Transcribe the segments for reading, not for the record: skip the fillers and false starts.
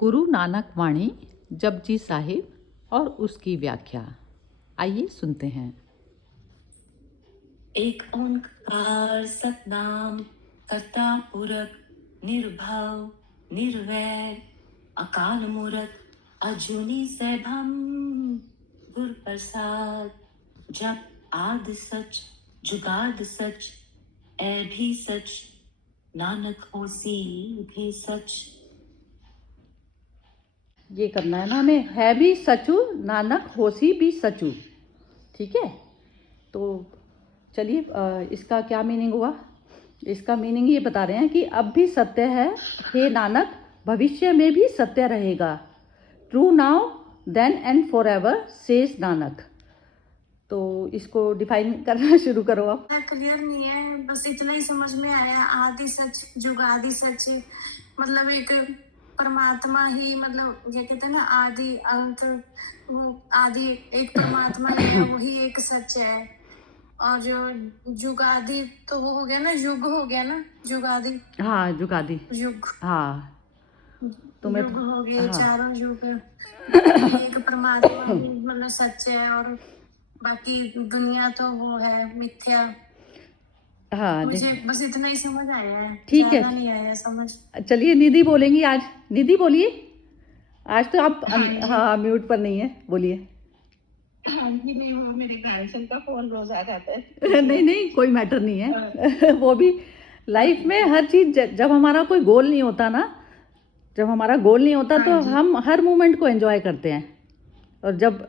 गुरु नानक वाणी जपजी साहिब और उसकी व्याख्या। आइए सुनते हैं। एक ओंकार सतनाम करता पुरख निर्भव निर्वैर अकाल मूरत अजूनी सैभम गुर प्रसाद। जप आद सच जुगाद सच ऐ भी सच नानक होसी भी सच। ये करना है ना हमें, है भी सचू नानक होसी भी सचू। ठीक है, तो चलिए इसका क्या मीनिंग हुआ। इसका मीनिंग ये बता रहे हैं कि अब भी सत्य है, हे नानक, भविष्य में भी सत्य रहेगा। True now then and for ever says Nanak. तो इसको डिफाइन करना शुरू करो आप। क्लियर नहीं है, बस इतना ही समझ में आया। आदि सच जुगादि सच मतलब एक परमात्मा ही, मतलब ये कहते हैं ना आदि अंत, वो आदि एक परमात्मा ही है, वही एक सच है। और जो जुगादि तो वो हो गया ना, युग हो गया ना, जुगादि। हाँ, जुगादी। युग हाँ तुम्हें युग हो गए, हाँ चारों युग एक परमात्मा ही मतलब सच है, और बाकी दुनिया तो वो है मिथ्या। हाँ मुझे बस इतना ही समझ आया है, ठीक है। ज्यादा नहीं आया समझ। चलिए निधि बोलेंगी आज। निधि बोलिए आज तो आप। हाँ जी। हाँ म्यूट पर नहीं है, बोलिए। हाँ जी, नहीं वो मेरे ग्रैंडसन का फोन रोज आ जाता है। नहीं नहीं, कोई मैटर नहीं है। वो भी लाइफ में हर चीज़, जब हमारा कोई गोल नहीं होता ना, जब हमारा गोल नहीं होता हाँ तो जी। हम हर मोमेंट को एंजॉय करते हैं। और जब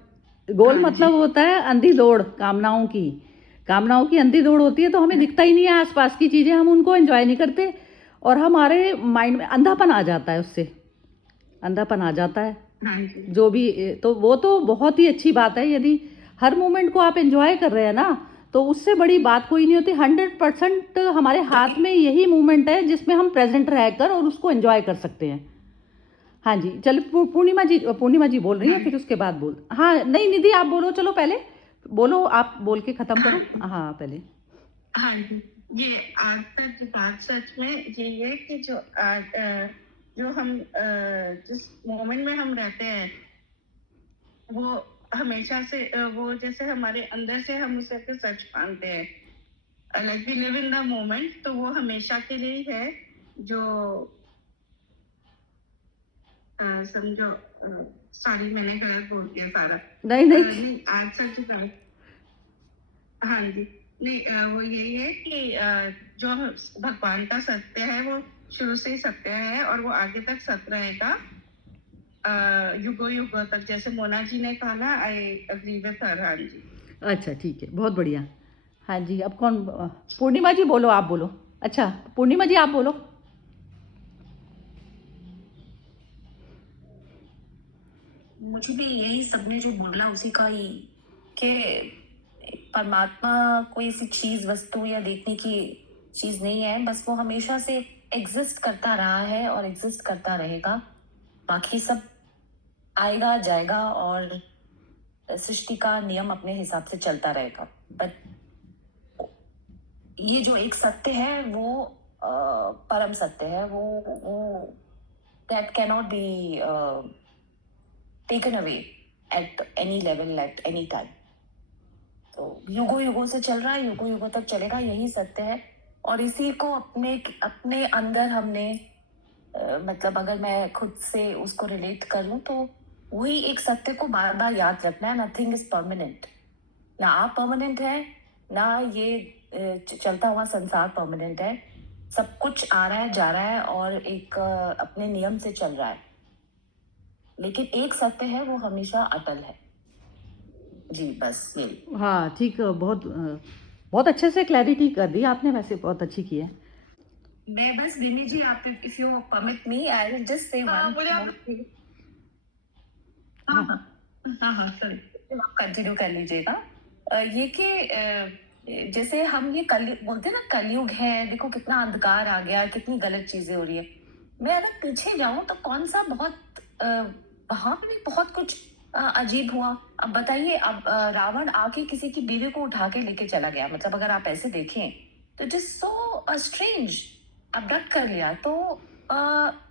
गोल हाँ मतलब जी। होता है अंधी दौड़, कामनाओं की अंधी दौड़ होती है, तो हमें दिखता ही नहीं है आसपास की चीज़ें, हम उनको एंजॉय नहीं करते और हमारे माइंड में अंधापन आ जाता है, उससे अंधापन आ जाता है। हाँ जी। जो भी, तो वो तो बहुत ही अच्छी बात है। यदि हर मोमेंट को आप एंजॉय कर रहे हैं ना, तो उससे बड़ी बात कोई नहीं होती। 100% हमारे हाथ में यही मोमेंट है जिसमें हम प्रेजेंट रहकर और उसको एंजॉय कर सकते हैं। हाँ जी, चलो पूर्णिमा जी बोल रही हैं, फिर उसके बाद बोल। हाँ नहीं निधि आप बोलो, चलो पहले बोलो, आप बोल के ख़त्म करो। हाँ पहले। हाँ जी, ये आज सच बात सच में यही है कि जो हम जिस मोमेंट में हम रहते हैं वो हमेशा से वो जैसे हमारे अंदर से हम उसे के सच मानते हैं, like we live in the moment, तो वो हमेशा के लिए ही है। जो समझो, सॉरी मैंने गलत बोल दिया सारा। नहीं नहीं। नहीं आज सच बात। हाँ जी, नहीं वो यही है कि जो भगवान का सत्य है वो शुरू से ही सत्य है और वो आगे तक सत्य रहेगा युगों युगों तक, जैसे मोना जी ने कहा ना, आई एग्री विद हर। हाँ जी। अच्छा ठीक है, बहुत बढ़िया। हाँ जी, अब कौन? पूर्णिमा जी बोलो, आप बोलो। अच्छा पूर्णिमा जी आप बोलो। मुझे भी यही सबने जो बोला उसी का ही, कि परमात्मा कोई ऐसी चीज वस्तु या देखने की चीज नहीं है, बस वो हमेशा से एग्जिस्ट करता रहा है और एग्जिस्ट करता रहेगा। बाकी सब आएगा जाएगा और सृष्टि का नियम अपने हिसाब से चलता रहेगा। बट ये जो एक सत्य है वो परम सत्य है, वो that cannot be taken away at any level at any time. तो युगों युगों से चल रहा है, युगों युगों तक चलेगा, यही सत्य है। और इसी को अपने अपने अंदर हमने मतलब अगर मैं खुद से उसको रिलेट कर लूं तो वही एक सत्य को बार बार याद रखना है। नथिंग इज परमानेंट, ना आप परमानेंट है, ना ये चलता हुआ संसार परमानेंट है। सब कुछ आ रहा है जा रहा है और एक अपने नियम से चल रहा है, लेकिन एक सत्य है वो हमेशा अटल है। जी बस ये। हाँ ठीक, बहुत अच्छे से क्लैरिटी कर दी आपने, वैसे बहुत अच्छी की है। मैं बस विनी जी, आप if you permit me I will just say one more thing. हाँ हाँ हाँ हाँ सर, आप कंटिन्यू कर लीजिएगा। ये कि जैसे हम ये कल बोलते हैं ना, कलयुग है, देखो कितना अंधकार आ गया, कितनी गलत चीजें हो रही है। मैं अगर पीछे जाऊं तो कौन सा बहुत वहां पे भी बहुत कुछ अजीब हुआ। अब बताइए, अब रावण आके किसी की बीवी को उठा के लेके चला गया, मतलब अगर आप ऐसे देखें तो it is so strange. Abduct कर लिया तो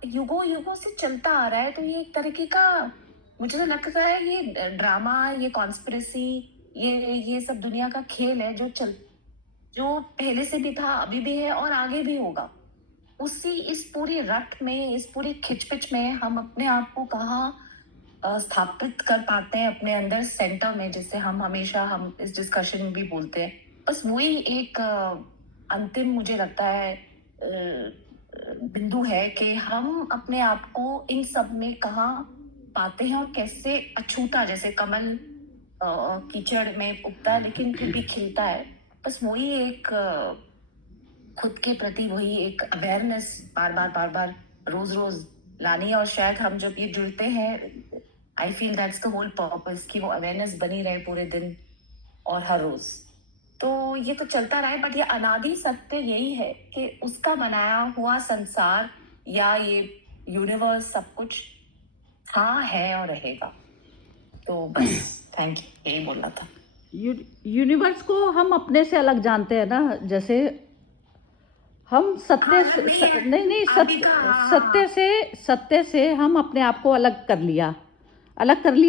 युगों युगों से चलता आ रहा है, तो ये एक तरीके का, मुझे तो लगता है ये ड्रामा, ये कॉन्स्पिरेसी, ये सब दुनिया का खेल है जो पहले से भी था, अभी भी है और आगे भी होगा। उसी इस पूरी रट में, इस पूरी खिचपिच में हम अपने आप को कहाँ स्थापित कर पाते हैं अपने अंदर सेंटर में, जिसे हम इस डिस्कशन में भी बोलते हैं। बस वही एक अंतिम, मुझे लगता है बिंदु है कि हम अपने आप को इन सब में कहाँ पाते हैं और कैसे अछूता, जैसे कमल कीचड़ में उगता है लेकिन फिर भी खिलता है। बस वही एक खुद के प्रति वही एक अवेयरनेस बार बार रोज रोज लानी है। और शायद हम जब ये जुड़ते हैं, I feel that's the whole purpose, कि वो अवेयरनेस बनी रहे पूरे दिन और हर रोज। तो ये तो चलता रहा है, बट ये अनादि सत्य यही है कि उसका बनाया हुआ संसार या ये यूनिवर्स सब कुछ था, है और रहेगा। तो बस थैंक यू, यही बोलना था। यूनिवर्स को हम अपने से अलग जानते हैं ना, जैसे हम सत्य हाँ, नहीं है। नहीं आप भी कहा, सत्य से हम अपने आप को अलग कर लिया।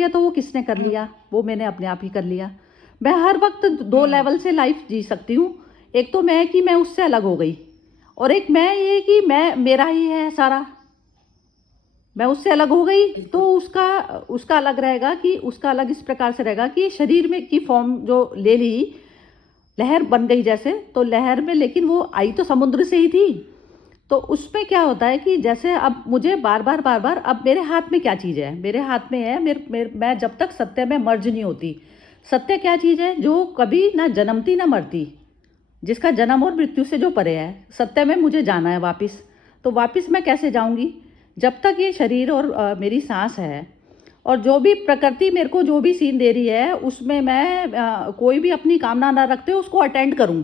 तो वो किसने कर लिया? वो मैंने अपने आप ही कर लिया। मैं हर वक्त दो लेवल से लाइफ जी सकती हूँ। एक तो मैं कि मैं उससे अलग हो गई, और एक मैं ये कि मैं मेरा ही है सारा, मैं उससे अलग हो गई। तो उसका अलग रहेगा, कि उसका अलग इस प्रकार से रहेगा कि शरीर में की फॉर्म जो ले ली, लहर बन गई जैसे, तो लहर में, लेकिन वो आई तो समुद्र से ही थी। तो उसमें क्या होता है कि जैसे अब मुझे बार बार अब मेरे हाथ में क्या चीज़ है? मेरे हाथ में है मैं जब तक सत्य में मर्ज नहीं होती। सत्य क्या चीज़ है? जो कभी ना जन्मती ना मरती, जिसका जन्म और मृत्यु से जो परे है। सत्य में मुझे जाना है वापस। तो वापस मैं कैसे जाऊंगी? जब तक ये शरीर और मेरी सांस है, और जो भी प्रकृति मेरे को जो भी सीन दे रही है, उसमें मैं कोई भी अपनी कामना ना रखते उसको अटेंड करूं।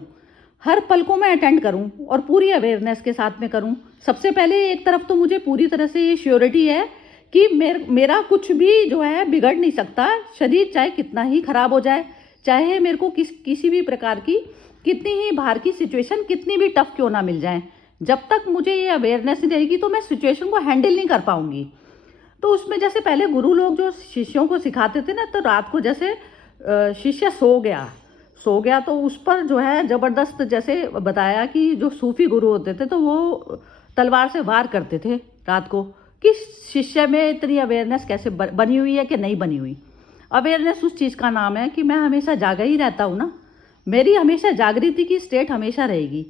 हर पल को मैं अटेंड करूं और पूरी अवेयरनेस के साथ में करूं। सबसे पहले एक तरफ तो मुझे पूरी तरह से ये श्योरिटी है कि मेरा कुछ भी जो है बिगड़ नहीं सकता। शरीर चाहे कितना ही खराब हो जाए, चाहे मेरे को किसी भी प्रकार की कितनी ही बाहर की सिचुएशन कितनी भी टफ क्यों ना मिल जाए, जब तक मुझे ये अवेयरनेस नहीं रहेगी तो मैं सिचुएशन को हैंडल नहीं कर पाऊंगी। तो उसमें जैसे पहले गुरु लोग जो शिष्यों को सिखाते थे ना, तो रात को जैसे शिष्य सो गया तो उस पर जो है ज़बरदस्त, जैसे बताया कि जो सूफी गुरु होते थे तो वो तलवार से वार करते थे रात को, कि शिष्य में इतनी अवेयरनेस कैसे बनी हुई है कि नहीं बनी हुई। अवेयरनेस उस चीज़ का नाम है कि मैं हमेशा जागा ही रहता हूँ ना, मेरी हमेशा जागृति की स्टेट हमेशा रहेगी।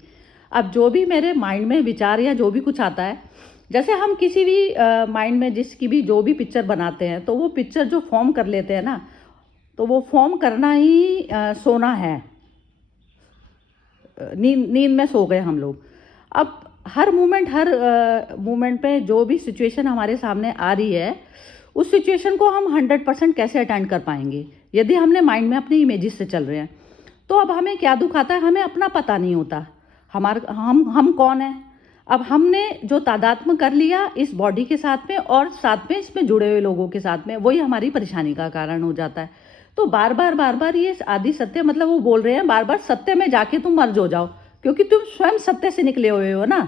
अब जो भी मेरे माइंड में विचार या जो भी कुछ आता है, जैसे हम किसी भी माइंड में जिसकी भी जो भी पिक्चर बनाते हैं, तो वो पिक्चर जो फॉर्म कर लेते हैं ना, तो वो फॉर्म करना ही सोना है। नींद में सो गए हम लोग। अब हर मोमेंट पे जो भी सिचुएशन हमारे सामने आ रही है, उस सिचुएशन को हम 100% कैसे अटेंड कर पाएंगे यदि हमने माइंड में अपने इमेजेस से चल रहे हैं। तो अब हमें क्या दुख आता है? हमें अपना पता नहीं होता हम कौन है। अब हमने जो तादात्म्य कर लिया इस बॉडी के साथ में, और साथ में इसमें जुड़े हुए लोगों के साथ में, वही हमारी परेशानी का कारण हो जाता है। तो बार बार ये आदि सत्य, मतलब वो बोल रहे हैं बार बार सत्य में जाके तुम मर्ज हो जाओ, क्योंकि तुम स्वयं सत्य से निकले हुए हो ना।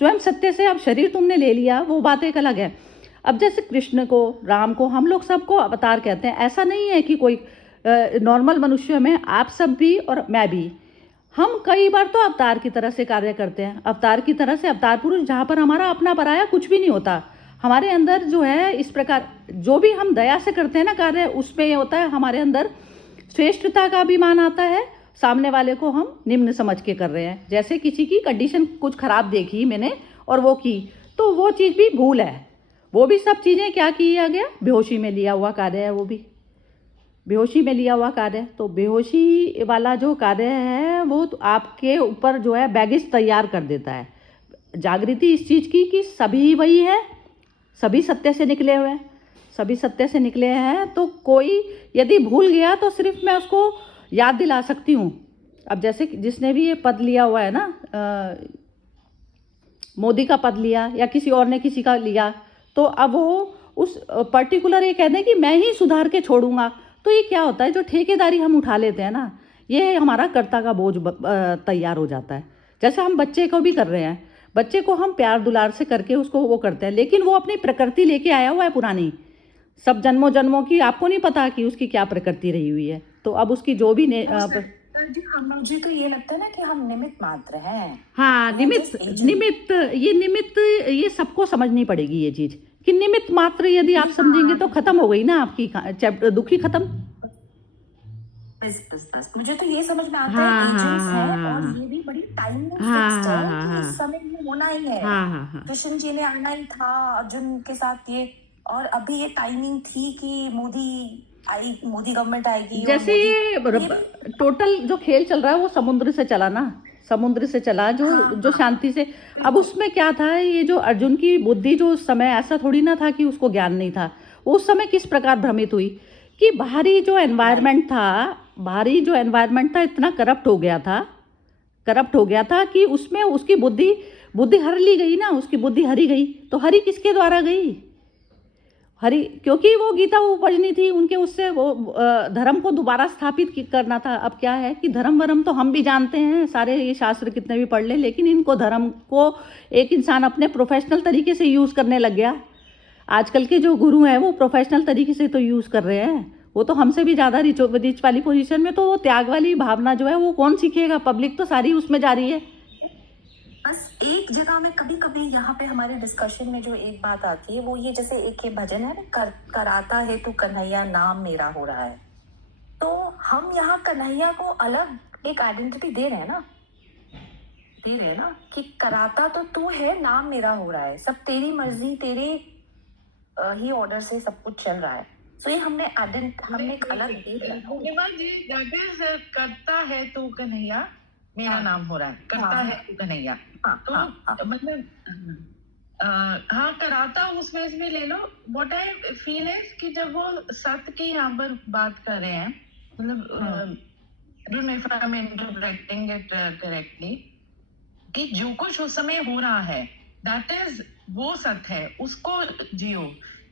स्वयं सत्य से अब शरीर तुमने ले लिया, वो बात एक अलग है। अब जैसे कृष्ण को, राम को, हम लोग सबको अवतार कहते हैं। ऐसा नहीं है कि कोई नॉर्मल मनुष्य में, आप सब भी और मैं भी, हम कई बार तो अवतार की तरह से कार्य करते हैं। अवतार की तरह से, अवतार पुरुष, जहाँ पर हमारा अपना पराया कुछ भी नहीं होता। हमारे अंदर जो है इस प्रकार जो भी हम दया से करते हैं ना कार्य, उसमें ये होता है हमारे अंदर श्रेष्ठता का अभिमान आता है, सामने वाले को हम निम्न समझ के कर रहे हैं। जैसे किसी की कंडीशन कुछ खराब देखी मैंने और वो की, तो वो चीज़ भी भूल है। वो भी सब चीज़ें क्या किया गया? बेहोशी में लिया हुआ कार्य है, वो भी बेहोशी में लिया हुआ कार्य। तो बेहोशी वाला जो कार्य है वो तो आपके ऊपर जो है बैगेज तैयार कर देता है। जागृति इस चीज़ की कि सभी वही है, सभी सत्य से निकले हुए हैं, सभी सत्य से निकले हैं। तो कोई यदि भूल गया तो सिर्फ मैं उसको याद दिला सकती हूँ। अब जैसे जिसने भी ये पद लिया हुआ है ना, मोदी का पद लिया या किसी और ने किसी का लिया, तो अब वो उस पर्टिकुलर ये कहते हैं कि मैं ही सुधार के छोड़ूंगा। तो ये क्या होता है? जो ठेकेदारी हम उठा लेते हैं ना, ये हमारा कर्ता का बोझ तैयार हो जाता है। जैसे हम बच्चे को भी कर रहे हैं, बच्चे को हम प्यार दुलार से करके उसको वो करते हैं, लेकिन वो अपनी प्रकृति लेके आया हुआ है पुरानी, सब जन्मों जन्मों की। आपको नहीं पता कि उसकी क्या प्रकृति रही हुई है। तो अब उसकी जो भी जी हम मुझे तो ये लगता है ना कि हम निमित्त मात्र हैं। हाँ, We are just agent. निमित्त ये सबको समझनी पड़ेगी ये चीज कि निमित्त मात्र यदि आप समझेंगे तो खत्म हो गई ना आपकी चैप्टर, दुखी खत्म। बस मुझे तो ये समझ में आता हाँ, है हाँ, एजेंट्स हाँ, हैं, हाँ, और हाँ। ये भी बड़ी टाइम हाँ, फिक्स्ड हाँ, है हाँ, कि हाँ, इस समय में होना ही है। हाँ, हाँ, हाँ। कृष्ण जी ने आना ही था अर्जुन के साथ ये, और अभी ये टाइमिंग थी कि मोदी गवर्नमेंट आएगी और जैसे ये भी टोटल जो खेल चल रहा है वो समुद्र से चला ना, समुद्र से चला जो शांति से। अब उसमें क्या था, ये जो अर्जुन की बुद्धि जो उस समय, ऐसा थोड़ी ना था कि उसको ज्ञान नहीं था। वो उस समय किस प्रकार भ्रमित हुई कि बाहरी जो एनवायरनमेंट था इतना करप्ट हो गया था कि उसमें उसकी बुद्धि हर ली गई ना, उसकी बुद्धि हरी गई। तो हरी किसके द्वारा गई? हरी, क्योंकि वो गीता उपजनी थी उनके, उससे वो धर्म को दोबारा स्थापित करना था। अब क्या है कि धर्म वरम तो हम भी जानते हैं, सारे ये शास्त्र कितने भी पढ़ ले, लेकिन इनको धर्म को एक इंसान अपने प्रोफेशनल तरीके से यूज़ करने लग गया। आजकल के जो गुरु हैं वो प्रोफेशनल तरीके से तो यूज़ कर रहे हैं, वो तो हमसे भी ज़्यादा रिच वाली पोजीशन में। तो वो त्याग वाली भावना जो है वो कौन सीखेगा? पब्लिक तो सारी उसमें जा रही है। बस एक जगह में कभी कभी यहाँ पे हमारे डिस्कशन में जो एक बात आती है वो ये, जैसे एक ये भजन है ना, कराता है तू कन्हैया नाम मेरा हो रहा है। तो हम यहाँ कन्हैया को अलग एक आइडेंटिटी दे रहे हैं ना कि कराता तो तू है, नाम मेरा हो रहा है, सब तेरी मर्जी, तेरे ही ऑर्डर से सब कुछ चल रहा है। सो ये हमने एक अलग पूर्णिमा जी, दैट इज करता है तू कन्हैया मेरा नाम हो रहा है, करता है तू कन्हैया। तो मतलब हाँ, कराता उसमें इसमें ले लो। व्हाट आई फील इज कि जब वो सत्य की यहाँ पर बात कर रहे हैं, मतलब don't know if I'm interpreting it correctly, कि जो कुछ उस समय हो रहा है दैट इज वो सत्य है, उसको जियो।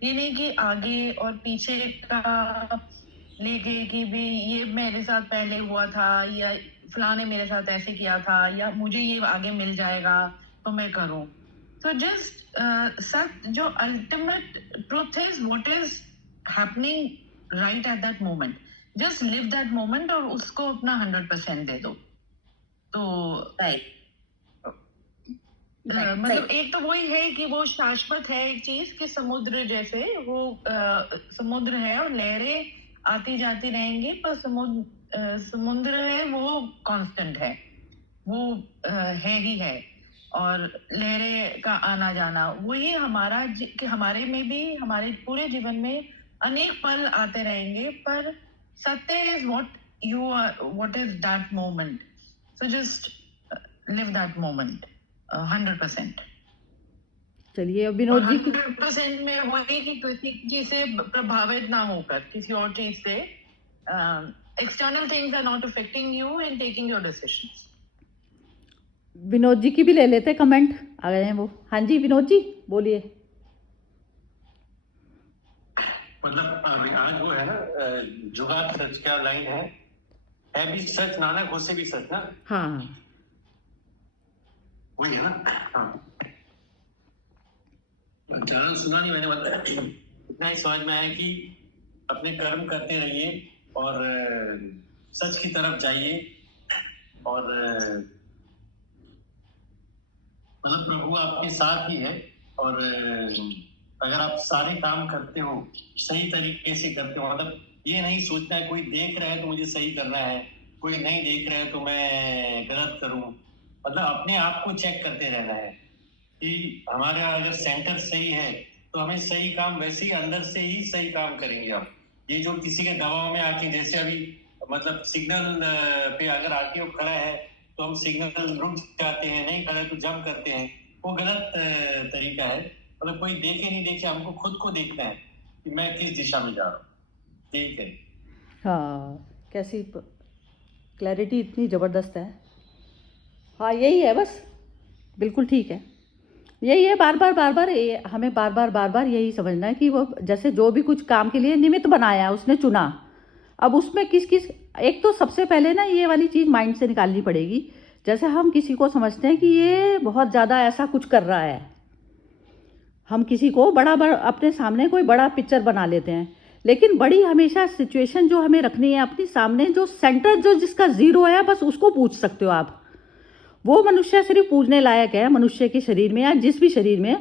ये नहीं कि आगे और पीछे का लेके कि भी ये मेरे साथ पहले हुआ था, या फलाने मेरे साथ ऐसे किया था, या मुझे ये आगे मिल जाएगा तो मैं करूं। तो जस्ट सत्य जो ultimate truth is what is happening right at that moment, just live that moment और उसको अपना 100% दे दो। तो राइट मतलब एक तो वही है कि वो शाश्वत है एक चीज, कि समुद्र जैसे वो समुद्र है और लहरें आती जाती रहेंगी, पर समुद्र है वो कांस्टेंट है, वो है ही है। और लहरें का आना जाना वही हमारा कि हमारे में भी, हमारे पूरे जीवन में अनेक पल आते रहेंगे, पर सत्य is what is that moment. So just live that moment 100%। चलिए विनोद जी 100% में वही कि किसी चीज से प्रभावित ना होकर, किसी और चीज से, external things are not affecting you and taking your decisions. Vinod ji की भी ले लेते कमेंट, आ गए हैं वो। हाँ जी विनोद जी बोलिए। मतलब आज वो है ना, जुगाड़ सच क्या लाइन है भी सच नानक, उससे भी सच ना। हाँ वही है ना। हाँ, ज़्यादा सुना नहीं मैंने, मतलब इतना ही समझ में आया कि अपने कर्म करते रहिए और सच की तरफ जाइए, और मतलब प्रभु आपके साथ ही है। और अगर आप सारे काम करते हो, सही तरीके से करते हो, मतलब ये नहीं सोचना है कोई देख रहा है तो मुझे सही करना है, कोई नहीं देख रहा है तो मैं गलत करूं। मतलब अपने आप को चेक करते रहना है कि हमारा अगर सेंटर सही है तो हमें सही काम वैसे ही अंदर से ही सही काम करेंगे हम। ये जो किसी के दबाव में आके, जैसे अभी मतलब सिग्नल पे अगर आके वो खड़ा है तो हम सिग्नल रुक जाते हैं, नहीं खड़ा तो जंप करते हैं, वो गलत तरीका है। मतलब कोई देखे नहीं देखे, हमको खुद को देखना है कि मैं किस दिशा में जा रहा हूँ। ठीक है। हाँ, कैसी क्लैरिटी इतनी ज़बरदस्त है। हाँ यही है बस, बिल्कुल ठीक है। यही है, बार बार हमें बार बार यही समझना है कि वो जैसे जो भी कुछ काम के लिए निमित्त बनाया उसने चुना, अब उसमें किस एक तो सबसे पहले ना ये वाली चीज़ माइंड से निकालनी पड़ेगी जैसे हम किसी को समझते हैं कि ये बहुत ज़्यादा ऐसा कुछ कर रहा है, हम किसी को बड़ा अपने सामने कोई बड़ा पिक्चर बना लेते हैं, लेकिन बड़ी हमेशा सिचुएशन जो हमें रखनी है अपनी सामने, जो सेंटर जो जिसका ज़ीरो है बस उसको पूछ सकते हो आप। वो मनुष्य सिर्फ पूजने लायक है, मनुष्य के शरीर में या जिस भी शरीर में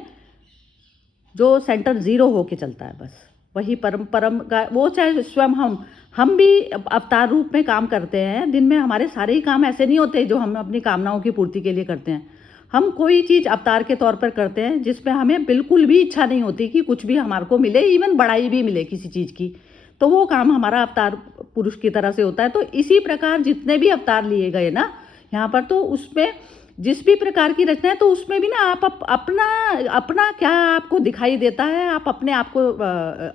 जो सेंटर ज़ीरो होके चलता है, बस वही परम परम का। वो चाहे स्वयं हम भी अवतार रूप में काम करते हैं। दिन में हमारे सारे ही काम ऐसे नहीं होते जो हम अपनी कामनाओं की पूर्ति के लिए करते हैं। हम कोई चीज़ अवतार के तौर पर करते हैं जिसमें हमें बिल्कुल भी इच्छा नहीं होती कि कुछ भी हमारे को मिले, इवन बड़ाई भी मिले किसी चीज़ की, तो वो काम हमारा अवतार पुरुष की तरह से होता है। तो इसी प्रकार जितने भी अवतार लिए गए ना यहाँ पर, तो उसमें जिस भी प्रकार की रचना है, तो उसमें भी ना आप अपना अपना क्या आपको दिखाई देता है, आप अपने आप को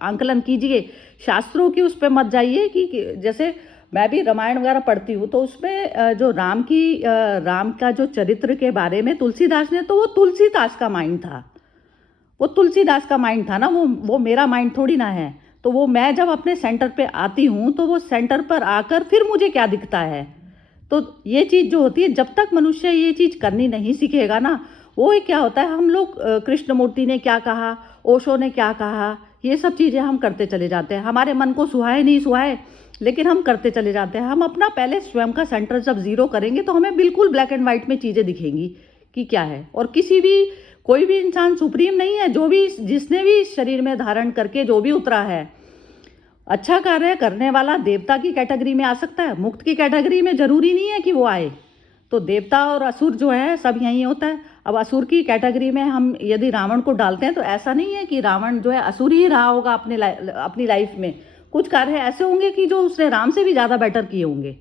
आंकलन कीजिए। शास्त्रों की उस पर मत जाइए कि जैसे मैं भी रामायण वगैरह पढ़ती हूँ, तो उसमें जो राम का जो चरित्र के बारे में तुलसीदास ने, तो वो तुलसीदास का माइंड था, वो तुलसीदास का माइंड था ना, वो मेरा माइंड थोड़ी ना है। तो वो मैं जब अपने सेंटर पे आती हूँ तो वो सेंटर पर आकर फिर मुझे क्या दिखता है। तो ये चीज़ जो होती है, जब तक मनुष्य ये चीज़ करनी नहीं सीखेगा ना, वो क्या होता है, हम लोग कृष्णमूर्ति ने क्या कहा, ओशो ने क्या कहा, ये सब चीज़ें हम करते चले जाते हैं। हमारे मन को सुहाए नहीं सुहाए, लेकिन हम करते चले जाते हैं। हम अपना पहले स्वयं का सेंटर जब ज़ीरो करेंगे तो हमें बिल्कुल ब्लैक एंड वाइट में चीज़ें दिखेंगी कि क्या है। और कोई भी इंसान सुप्रीम नहीं है। जिसने भी शरीर में धारण करके जो भी उतरा है, अच्छा कार्य करने वाला देवता की कैटेगरी में आ सकता है, मुक्त की कैटेगरी में ज़रूरी नहीं है कि वो आए। तो देवता और असुर जो है सब यहीं होता है। अब असुर की कैटेगरी में हम यदि रावण को डालते हैं तो ऐसा नहीं है कि रावण जो है असुर ही रहा होगा अपनी लाइफ में। कुछ कार्य ऐसे होंगे कि जो उसने राम से भी ज़्यादा बेटर किए होंगे,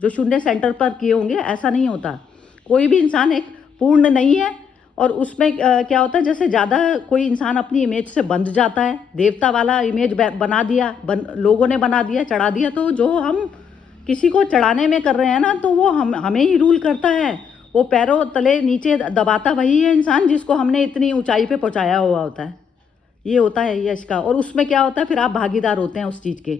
जो शून्य सेंटर पर किए होंगे। ऐसा नहीं होता, कोई भी इंसान एक पूर्ण नहीं है। और उसमें क्या होता है, जैसे ज़्यादा कोई इंसान अपनी इमेज से बंध जाता है, देवता वाला इमेज बना दिया, लोगों ने बना दिया, चढ़ा दिया, तो जो हम किसी को चढ़ाने में कर रहे हैं ना, तो वो हमें ही रूल करता है। वो पैरों तले नीचे दबाता वही है इंसान जिसको हमने इतनी ऊंचाई पे पहुंचाया हुआ होता है। ये होता है यश का। और उसमें क्या होता है, फिर आप भागीदार होते हैं उस चीज़ के।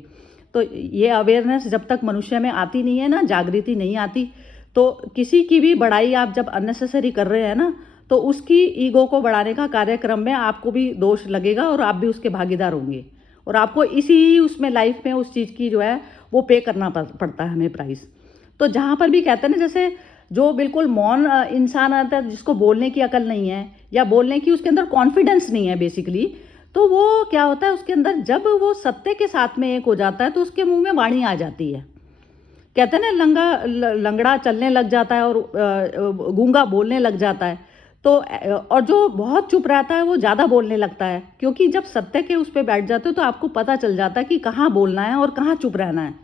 तो ये अवेयरनेस जब तक मनुष्य में आती नहीं है ना, जागृति नहीं आती, तो किसी की भी बड़ाई आप जब अननेसेसरी कर रहे हैं ना, तो उसकी ईगो को बढ़ाने का कार्यक्रम में आपको भी दोष लगेगा और आप भी उसके भागीदार होंगे। और आपको इसी उसमें लाइफ में उस चीज़ की जो है वो पे करना पड़ता है हमें प्राइस। तो जहाँ पर भी कहते हैं ना, जैसे जो बिल्कुल मौन इंसान आता है, जिसको बोलने की अकल नहीं है या बोलने की उसके अंदर कॉन्फिडेंस नहीं है बेसिकली, तो वो क्या होता है, उसके अंदर जब वो सत्य के साथ में एक हो जाता है तो उसके मुंह में वाणी आ जाती है। कहते हैं ना, लंगड़ा चलने लग जाता है और गूंगा बोलने लग जाता है। तो और जो बहुत चुप रहता है वो ज़्यादा बोलने लगता है, क्योंकि जब सत्य के उस पर बैठ जाते हो तो आपको पता चल जाता है कि कहाँ बोलना है और कहाँ चुप रहना है।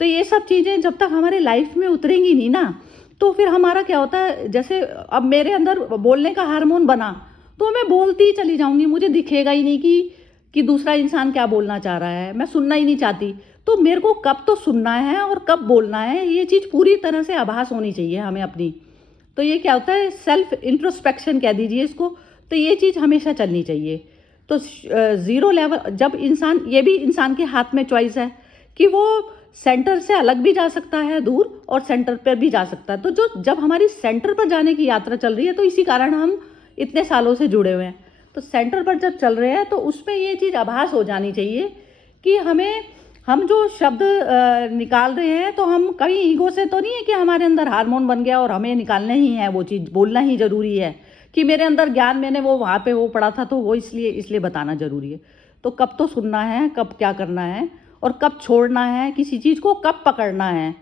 तो ये सब चीज़ें जब तक हमारे लाइफ में उतरेंगी नहीं ना, तो फिर हमारा क्या होता है, जैसे अब मेरे अंदर बोलने का हार्मोन बना तो मैं बोलती ही चली जाऊंगी, मुझे दिखेगा ही नहीं कि दूसरा इंसान क्या बोलना चाह रहा है, मैं सुनना ही नहीं चाहती। तो मेरे को कब तो सुनना है और कब बोलना है, ये चीज़ पूरी तरह से आभास होनी चाहिए हमें अपनी। तो ये क्या होता है, सेल्फ इंट्रोस्पेक्शन कह दीजिए इसको। तो ये चीज़ हमेशा चलनी चाहिए। तो ज़ीरो लेवल, जब इंसान, ये भी इंसान के हाथ में चॉइस है कि वो सेंटर से अलग भी जा सकता है दूर और सेंटर पर भी जा सकता है। तो जब हमारी सेंटर पर जाने की यात्रा चल रही है, तो इसी कारण हम इतने सालों से जुड़े हुए हैं। तो सेंटर पर जब चल रहे हैं तो उसमें ये चीज़ आभास हो जानी चाहिए कि हम जो शब्द निकाल रहे हैं, तो हम कहीं ईगो से तो नहीं है कि हमारे अंदर हार्मोन बन गया और हमें निकालने ही है, वो चीज़ बोलना ही ज़रूरी है कि मेरे अंदर ज्ञान, मैंने वो वहाँ पे वो पढ़ा था तो वो इसलिए बताना ज़रूरी है। तो कब तो सुनना है, कब क्या करना है और कब छोड़ना है, किसी चीज़ को कब पकड़ना है।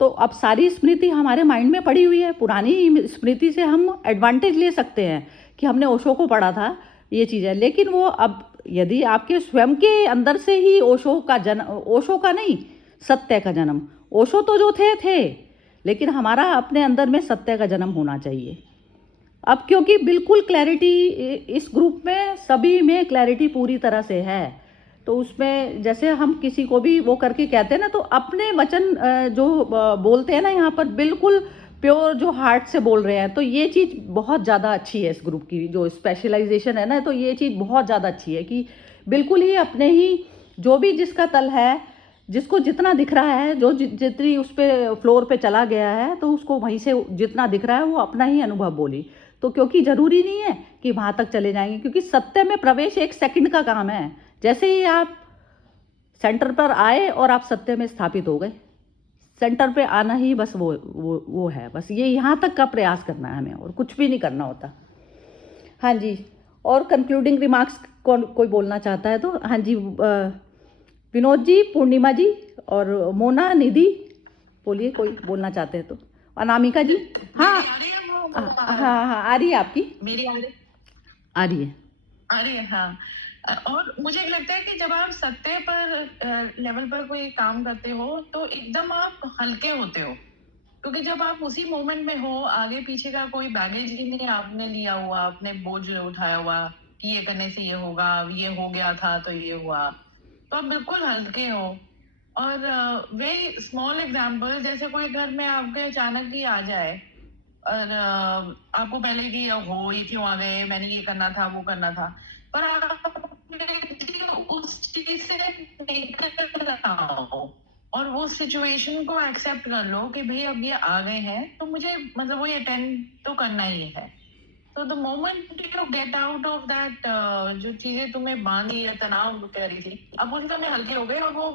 तो अब सारी स्मृति हमारे माइंड में पड़ी हुई है। पुरानी स्मृति से हम एडवांटेज ले सकते हैं कि हमने ओशो को पढ़ा था, ये चीज़ है। लेकिन वो अब यदि आपके स्वयं के अंदर से ही ओशो का नहीं, सत्य का जन्म, ओशो तो जो थे, लेकिन हमारा अपने अंदर में सत्य का जन्म होना चाहिए। अब क्योंकि बिल्कुल क्लैरिटी इस ग्रुप में, सभी में क्लैरिटी पूरी तरह से है, तो उसमें जैसे हम किसी को भी वो करके कहते हैं ना, तो अपने वचन जो बोलते हैं ना यहाँ पर, बिल्कुल प्योर जो हार्ट से बोल रहे हैं। तो ये चीज़ बहुत ज़्यादा अच्छी है इस ग्रुप की, जो स्पेशलाइजेशन है ना, तो ये चीज़ बहुत ज़्यादा अच्छी है कि बिल्कुल ही अपने ही जो भी जिसका तल है, जिसको जितना दिख रहा है, जो जितनी उस पे फ्लोर पे चला गया है, तो उसको वहीं से जितना दिख रहा है वो अपना ही अनुभव बोली। तो क्योंकि ज़रूरी नहीं है कि वहाँ तक चले जाएंगे, क्योंकि सत्य में प्रवेश 1 सेकंड का काम है। जैसे ही आप सेंटर पर आए और आप सत्य में स्थापित हो गए, सेंटर पे आना ही बस वो है। बस ये यहाँ तक का प्रयास करना है हमें, और कुछ भी नहीं करना होता। हाँ जी, और कंक्लूडिंग रिमार्क्स कोई बोलना चाहता है तो? हाँ जी, विनोद जी, पूर्णिमा जी और मोना, निधि, बोलिए कोई बोलना चाहते हैं तो। अनामिका जी? हाँ आ रही है वो हाँ हाँ, आ रही है आपकी, मेरी आ आ रही है। रही है, हाँ। और मुझे लगता है कि जब आप सत्य पर लेवल पर कोई काम करते हो तो एकदम आप हल्के होते हो, क्योंकि जब आप उसी मोमेंट में हो, आगे पीछे का कोई बैगेज ही नहीं आपने लिया हुआ, आपने बोझ उठाया हुआ कि ये करने से ये होगा, ये हो गया था तो ये हुआ, तो आप बिल्कुल हल्के हो। और वेरी स्मॉल एग्जाम्पल, जैसे कोई घर में आपके अचानक ही आ जाए और आपको पहले कि हो ये क्यों आ गए, मैंने ये करना था वो करना था, पर आप उस चीज से निकल आओ और वो सिचुएशन को एक्सेप्ट कर लो कि भाई अब ये आ गए हैं तो मुझे मतलब वो अटेंड तो करना ही है। तो the moment you get out of that, जो चीजें तुम्हें बांधी या तनाव कह रही थी, अब उन समय हल्के हो गए, और वो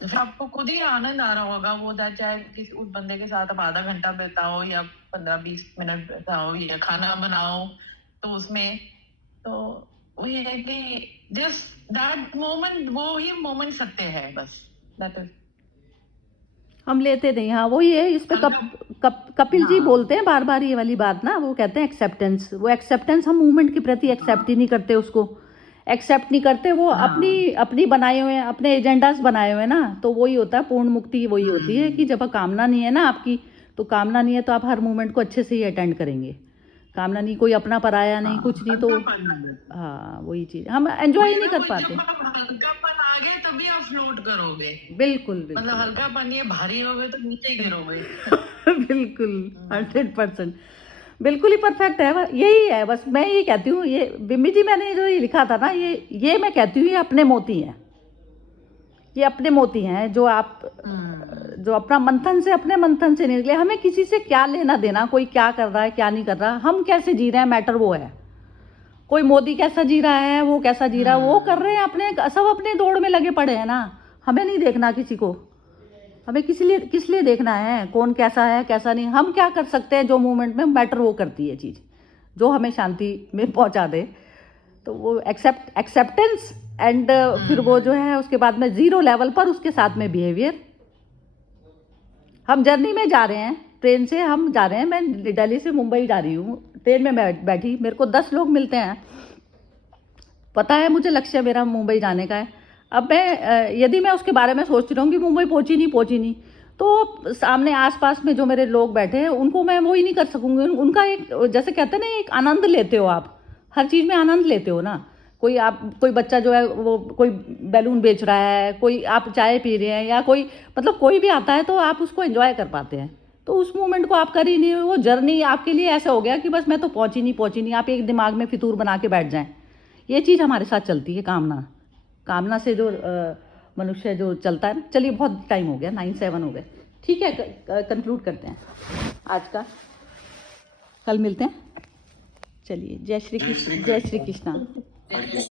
फिर आपको खुद ही आनंद आ रहा होगा वो दैट, चाहे किसी उस बंदे के साथ आप आधा घंटा बिताओ या 15-20 मिनट बिताओ या खाना बनाओ, तो उसमें तो वो ये है कि जस्ट दैट मोमेंट, वो ही मोमेंट सत्य है, बस दैट इज। हम लेते नहीं। हाँ वही है, इस पे कपिल जी बोलते हैं बार बार ये वाली बात ना, वो कहते हैं एक्सेप्टेंस। वो एक्सेप्टेंस हम मूवमेंट के प्रति एक्सेप्ट ही नहीं करते, उसको एक्सेप्ट नहीं करते। वो अपनी बनाए हुए हैं, अपने एजेंडास बनाए हुए हैं ना, तो वही होता है पूर्ण मुक्ति। वही होती है कि जब कामना नहीं है ना आपकी, तो कामना नहीं है तो आप हर मूवमेंट को अच्छे से ही अटेंड करेंगे। कामना नहीं, कोई अपना पराया नहीं, कुछ नहीं, तो हाँ वही चीज हम एंजॉय ही नहीं कर पाते। हल्कापन आ गए तभी आप फ्लोट करोगे, बिल्कुल मतलब बिल्कुल हल्कापन, ये भारी हो गए तो नीचे ही गिरोगे। बिल्कुल 100% बिल्कुल ही परफेक्ट है। यही है बस, मैं यही कहती हूँ। ये बिम्मी जी मैंने जो ये लिखा था ना, ये मैं कहती हूँ ये अपने मोती हैं। ये अपने मोती हैं जो आप जो अपना मंथन से, अपने मंथन से निकले। हमें किसी से क्या लेना देना, कोई क्या कर रहा है क्या नहीं कर रहा, हम कैसे जी रहे हैं मैटर वो है। कोई मोदी कैसा जी रहा है, वो कैसा जी रहा है, वो कर रहे हैं अपने, सब अपने दौड़ में लगे पड़े हैं ना। हमें नहीं देखना किसी को, हमें किस लिए देखना है कौन कैसा है कैसा नहीं। हम क्या कर सकते हैं, जो मूवमेंट में मैटर वो करती है चीज़, जो हमें शांति में पहुंचा दे। तो वो एक्सेप्टेंस एंड फिर वो जो है उसके बाद में 0 लेवल पर उसके साथ में बिहेवियर। हम जर्नी में जा रहे हैं, ट्रेन से हम जा रहे हैं, मैं दिल्ली से मुंबई जा रही हूँ, ट्रेन में बैठी, मेरे को 10 लोग मिलते हैं, पता है मुझे लक्ष्य मेरा मुंबई जाने का है। अब मैं यदि मैं उसके बारे में सोच रही हूँ कि मुंबई पहुँची नहीं, तो सामने आसपास में जो मेरे लोग बैठे हैं उनको मैं वो ही नहीं कर सकूँगी। उनका एक, जैसे कहते हैं ना, एक आनंद लेते हो आप, हर चीज़ में आनंद लेते हो ना। कोई बच्चा जो है वो कोई बैलून बेच रहा है, कोई आप चाय पी रहे हैं, या कोई मतलब कोई भी आता है तो आप उसको एंजॉय कर पाते हैं। तो उस मोमेंट को आप कर ही नहीं, वो जर्नी आपके लिए ऐसा हो गया कि बस मैं तो पहुँची नहीं, आप एक दिमाग में फितूर बना के बैठ जाएं। ये चीज़ हमारे साथ चलती है, कामना से जो मनुष्य जो चलता है ना। चलिए बहुत टाइम हो गया, 9:07 हो गए, ठीक है, कंक्लूड करते हैं आज का, कल मिलते हैं। चलिए, जय श्री कृष्ण, जय श्री कृष्ण।